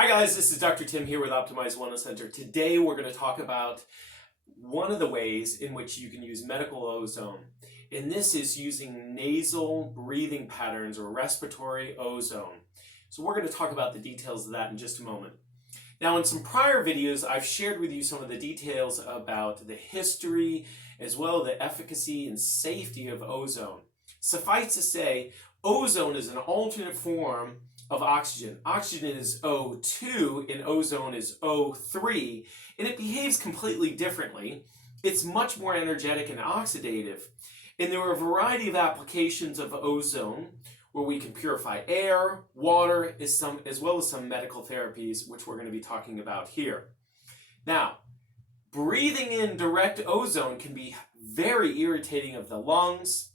Hi guys, this is Dr. Tim here with Optimize Wellness Center. Today we're going to talk about one of the ways in which you can use medical ozone. And this is using nasal breathing patterns or respiratory ozone. So we're going to talk about the details of that in just a moment. Now in some prior videos I've shared with you some of the details about the history as well as the efficacy and safety of ozone. Suffice to say, ozone is an alternate form of oxygen. Oxygen is O2 and ozone is O3, and it behaves completely differently. It's much more energetic and oxidative. And there are a variety of applications of ozone where we can purify air, water, as well as some medical therapies, which we're going to be talking about here. Now, breathing in direct ozone can be very irritating of the lungs,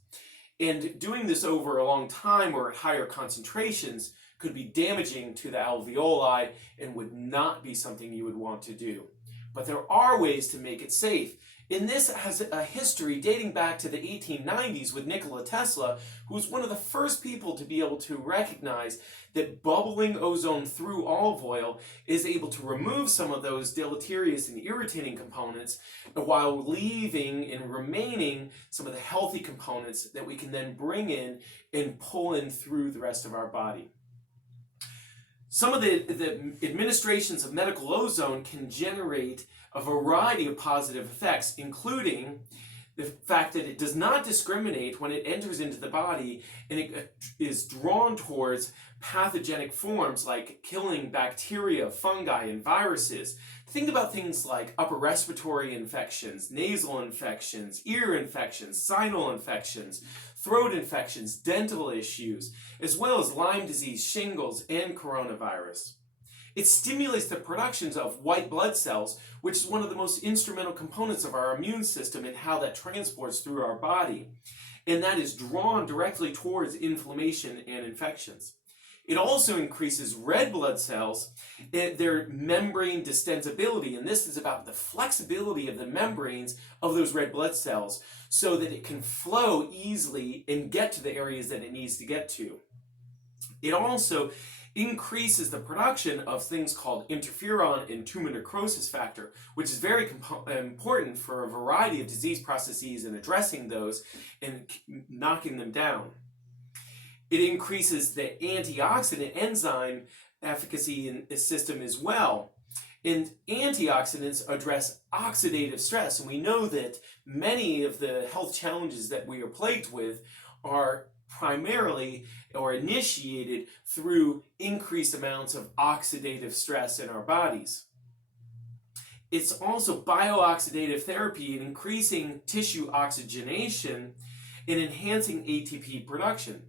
and doing this over a long time or at higher concentrations could be damaging to the alveoli and would not be something you would want to do. But there are ways to make it safe. And this has a history dating back to the 1890s with Nikola Tesla, who was one of the first people to be able to recognize that bubbling ozone through olive oil is able to remove some of those deleterious and irritating components while leaving and remaining some of the healthy components that we can then bring in and pull in through the rest of our body. Some of the administrations of medical ozone can generate a variety of positive effects, including the fact that it does not discriminate when it enters into the body and it is drawn towards pathogenic forms like killing bacteria, fungi, and viruses. Think about things like upper respiratory infections, nasal infections, ear infections, sinus infections, throat infections, dental issues, as well as Lyme disease, shingles, and coronavirus. It stimulates the productions of white blood cells, which is one of the most instrumental components of our immune system and how that transports through our body. And that is drawn directly towards inflammation and infections. It also increases red blood cells, their membrane distensibility, and this is about the flexibility of the membranes of those red blood cells so that it can flow easily and get to the areas that it needs to get to. It also increases the production of things called interferon and tumor necrosis factor, which is very important for a variety of disease processes and addressing those and knocking them down. It increases the antioxidant enzyme efficacy in the system as well. And antioxidants address oxidative stress. And we know that many of the health challenges that we are plagued with are primarily or initiated through increased amounts of oxidative stress in our bodies. It's also biooxidative therapy in increasing tissue oxygenation and enhancing ATP production.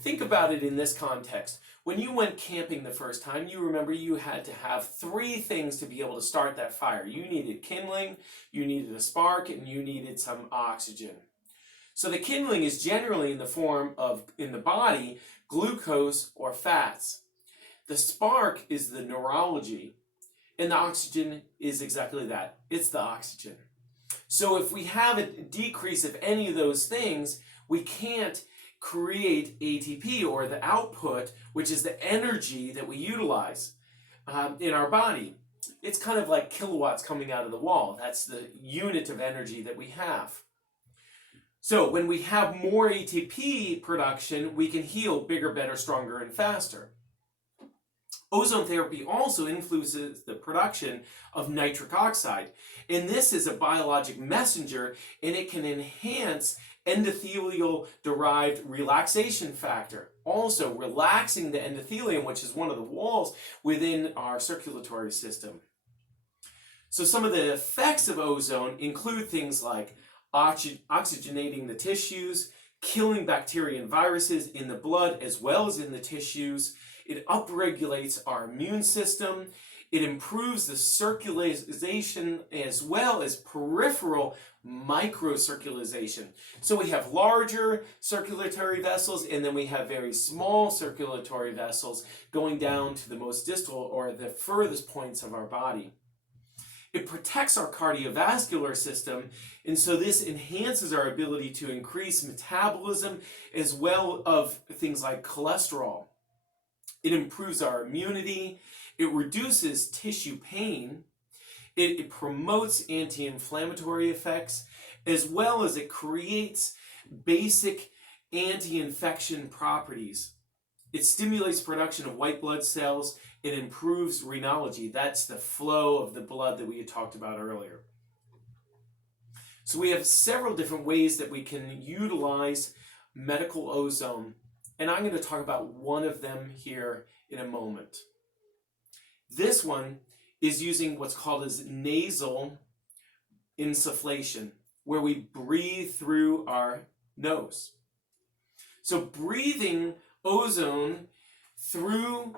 Think about it in this context. When you went camping the first time, you remember you had to have 3 things to be able to start that fire. You needed kindling, you needed a spark, and you needed some oxygen. So the kindling is generally in the form of, in the body, glucose or fats. The spark is the neurology, and the oxygen is exactly that. It's the oxygen. So if we have a decrease of any of those things, we can't create ATP, or the output, which is the energy that we utilize in our body. It's kind of like kilowatts coming out of the wall. That's the unit of energy that we have. So when we have more ATP production, we can heal bigger, better, stronger, and faster. Ozone therapy also influences the production of nitric oxide, and this is a biologic messenger, and it can enhance endothelial-derived relaxation factor, also relaxing the endothelium, which is one of the walls within our circulatory system. So some of the effects of ozone include things like oxygenating the tissues, killing bacteria and viruses in the blood as well as in the tissues. It upregulates our immune system. It improves the circulation as well as peripheral microcirculation. So we have larger circulatory vessels, and then we have very small circulatory vessels going down to the most distal or the furthest points of our body. It protects our cardiovascular system, and so this enhances our ability to increase metabolism as well of things like cholesterol. It improves our immunity. It reduces tissue pain. It promotes anti-inflammatory effects, as well as it creates basic anti-infection properties. It stimulates production of white blood cells. It improves renology. That's the flow of the blood that we had talked about earlier. So we have several different ways that we can utilize medical ozone, and I'm going to talk about one of them here in a moment. This one is using what's called as nasal insufflation, where we breathe through our nose. So breathing ozone through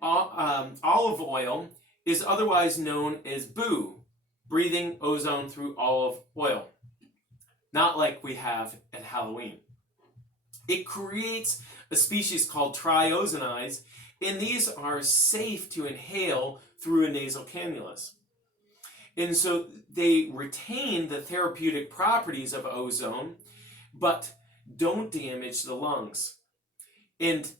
olive oil is otherwise known as BOO, breathing ozone through olive oil, not like we have at Halloween. It creates a species called triozonides, and these are safe to inhale through a nasal cannulus. And so they retain the therapeutic properties of ozone, but don't damage the lungs. And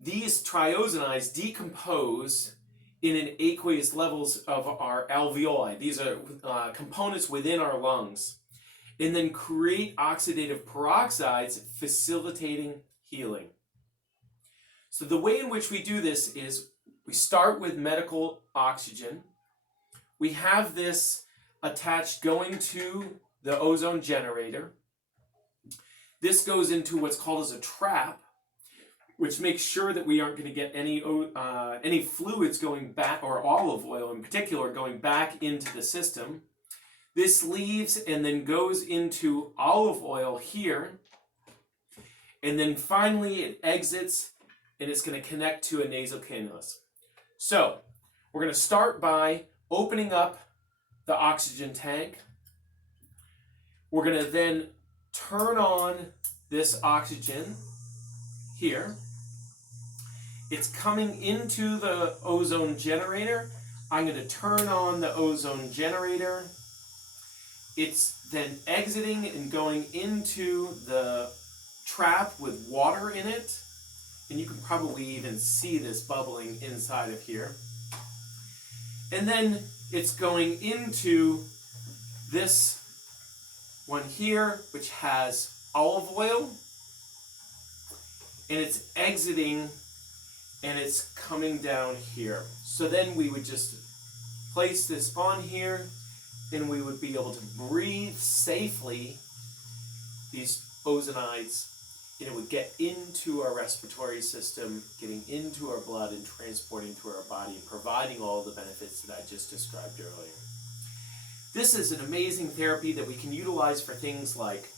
these triozonides decompose in an aqueous levels of our alveoli. These are components within our lungs, and then create oxidative peroxides, facilitating healing. So the way in which we do this is we start with medical oxygen. We have this attached going to the ozone generator. This goes into what's called as a trap, which makes sure that we aren't going to get any fluids going back, or olive oil in particular, going back into the system. This leaves and then goes into olive oil here, and then finally it exits, and it's going to connect to a nasal cannulus. So we're going to start by opening up the oxygen tank. We're going to then turn on this oxygen here. It's coming into the ozone generator. I'm going to turn on the ozone generator. It's then exiting and going into the trap with water in it. And you can probably even see this bubbling inside of here. And then it's going into this one here, which has olive oil. And it's exiting, and it's coming down here. So then we would just place this on here, and we would be able to breathe safely these ozonides, and it would get into our respiratory system, getting into our blood and transporting through our body, and providing all the benefits that I just described earlier. This is an amazing therapy that we can utilize for things like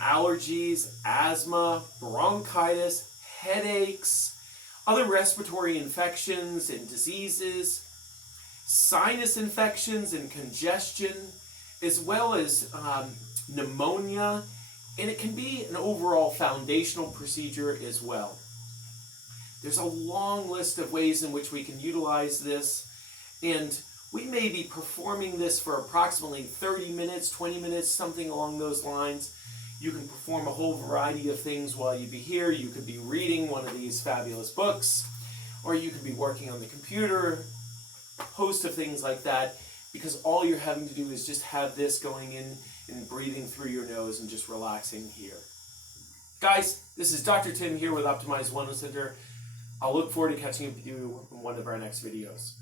allergies, asthma, bronchitis, headaches, other respiratory infections and diseases, sinus infections and congestion, as well as pneumonia, and it can be an overall foundational procedure as well. There's a long list of ways in which we can utilize this, and we may be performing this for approximately 30 minutes, 20 minutes, something along those lines. You can perform a whole variety of things while you be here. You could be reading one of these fabulous books, or you could be working on the computer, a host of things like that, because all you're having to do is just have this going in and breathing through your nose and just relaxing here. Guys, this is Dr. Tim here with Optimize Wellness Center. I'll look forward to catching up with you in one of our next videos.